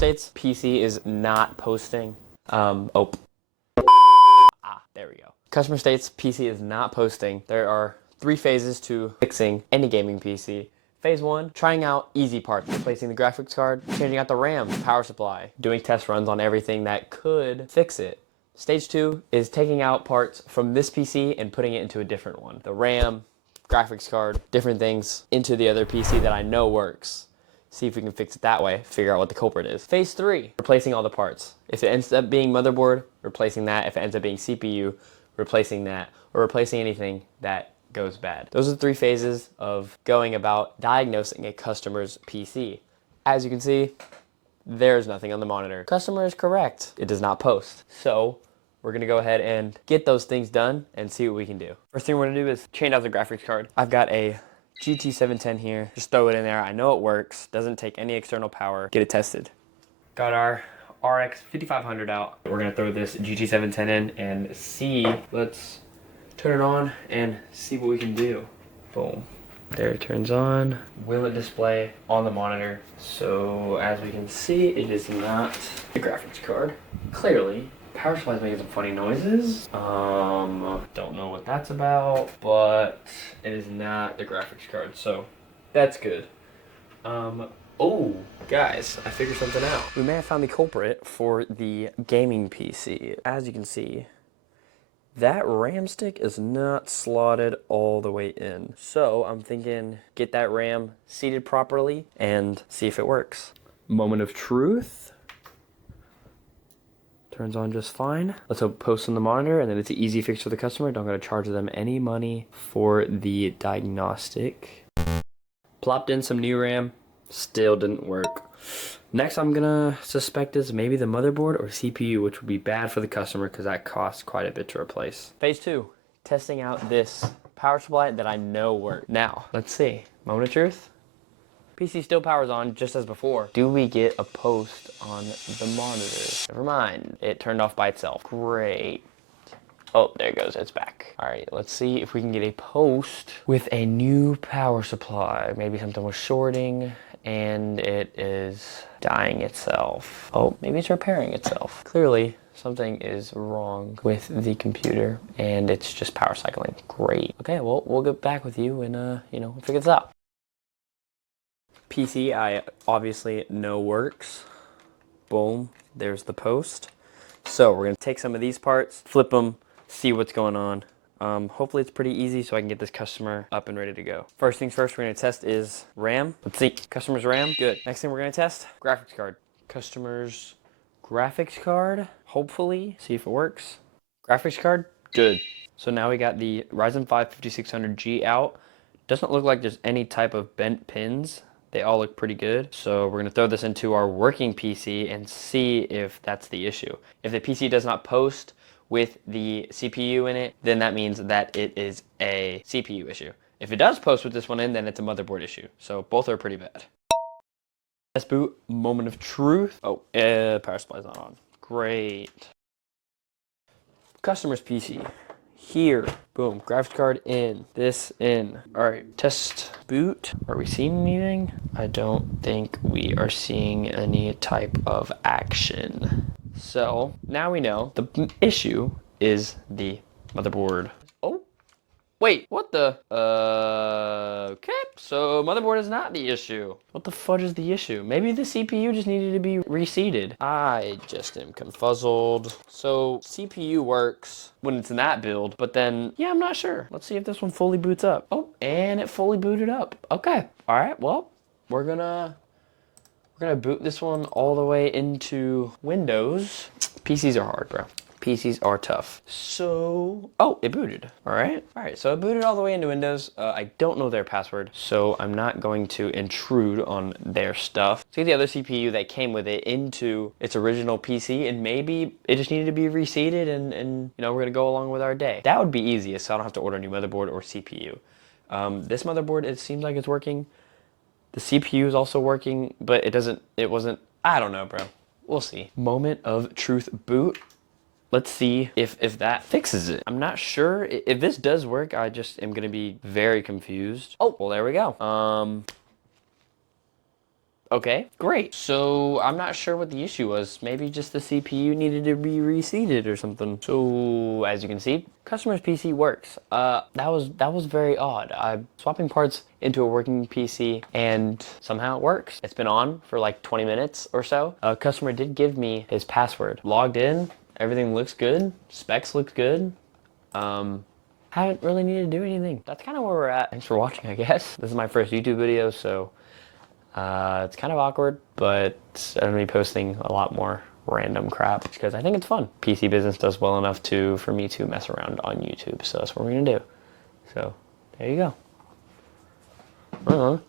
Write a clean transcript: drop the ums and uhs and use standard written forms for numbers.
states PC is not posting. There we go. Customer states PC is not posting. There are 3 phases to fixing any gaming PC. Phase 1, trying out easy parts, replacing the graphics card, changing out the RAM, power supply, doing test runs on everything that could fix it. Stage 2 is taking out parts from this PC and putting it into a different one. The RAM, graphics card, different things into the other PC that I know works. See if we can fix it that way, figure out what the culprit is. Phase 3, replacing all the parts. If it ends up being motherboard, replacing that. If it ends up being CPU, replacing that, or replacing anything that goes bad. Those are the 3 phases of going about diagnosing a customer's PC. As you can see, there's nothing on the monitor. Customer is correct. It does not post. So we're gonna go ahead and get those things done and see what we can do. First thing we're gonna do is change out the graphics card. I've got a GT710 here. Just throw it in there. I know it works. Doesn't take any external power. Get it tested. Got our RX 5500 out. We're gonna throw this GT710 in and see. Let's turn it on and see what we can do. Boom. There it turns on. Will it display on the monitor? So as we can see, it is not the graphics card. Clearly, power supply is making some funny noises. Don't know what that's about, but it is not the graphics card, so that's good. Oh, guys, I figured something out. We may have found the culprit for the gaming PC. As you can see, that RAM stick is not slotted all the way in. So I'm thinking get that RAM seated properly and see if it works. Moment of truth. Turns on just fine. Let's hope it posts on the monitor and then it's an easy fix for the customer. Don't gotta charge them any money for the diagnostic. Plopped in some new RAM, still didn't work. Next I'm gonna suspect is maybe the motherboard or CPU, which would be bad for the customer because that costs quite a bit to replace. Phase 2, testing out this power supply that I know works. Now, let's see. Moment of truth. PC still powers on just as before. Do we get a post on the monitor? Never mind. It turned off by itself. Great. Oh, there it goes. It's back. All right, let's see if we can get a post with a new power supply. Maybe something was shorting and it is dying itself. Oh, maybe it's repairing itself. Clearly, something is wrong with the computer and it's just power cycling. Great. Okay, well, we'll get back with you and, we'll figure this out. PC, I obviously know works. Boom, there's the post. So we're gonna take some of these parts, flip them, see what's going on. Hopefully it's pretty easy so I can get this customer up and ready to go. First things first we're gonna test is RAM. Let's see, customer's RAM, good. Next thing we're gonna test, graphics card. Customer's graphics card, hopefully, see if it works. Graphics card, good. So now we got the Ryzen 5 5600G out. Doesn't look like there's any type of bent pins. They all look pretty good. So we're gonna throw this into our working PC and see if that's the issue. If the PC does not post with the CPU in it, then that means that it is a CPU issue. If it does post with this one in, then it's a motherboard issue. So both are pretty bad. Test boot, moment of truth. Oh, power supply's not on. Great. Customer's PC. Here, boom, graphics card in, this in. All right, test boot. Are we seeing anything? I don't think we are seeing any type of action. So now we know the issue is the motherboard. Oh, wait, what the? Okay, so motherboard is not the issue. What the fudge is the issue? Maybe the CPU just needed to be reseated. I just am confuzzled. So CPU works when it's in that build, but then, yeah, I'm not sure. Let's see if this one fully boots up. Oh, and it fully booted up. Okay, all right, well, we're gonna boot this one all the way into Windows. PCs are hard, bro. PCs are tough. So, oh, it booted. All right, so it booted all the way into Windows. I don't know their password, so I'm not going to intrude on their stuff. Let's get the other CPU that came with it into its original PC, and maybe it just needed to be reseated, and we're gonna go along with our day. That would be easiest, so I don't have to order a new motherboard or CPU. This motherboard, it seems like it's working. The CPU is also working, but it wasn't, I don't know, bro. We'll see. Moment of truth boot. Let's see if that fixes it. I'm not sure. If this does work, I just am gonna be very confused. Oh, well, there we go. Okay, great. So I'm not sure what the issue was. Maybe just the CPU needed to be reseated or something. So as you can see, customer's PC works. That was very odd. I'm swapping parts into a working PC and somehow it works. It's been on for like 20 minutes or so. Customer did give me his password. Logged in, everything looks good. Specs look good. Haven't really needed to do anything. That's kind of where we're at. Thanks for watching, I guess. This is my first YouTube video, so it's kind of awkward, but I'm gonna be posting a lot more random crap because I think it's fun. PC business does well enough for me to mess around on YouTube, so that's what we're gonna do. So there you go.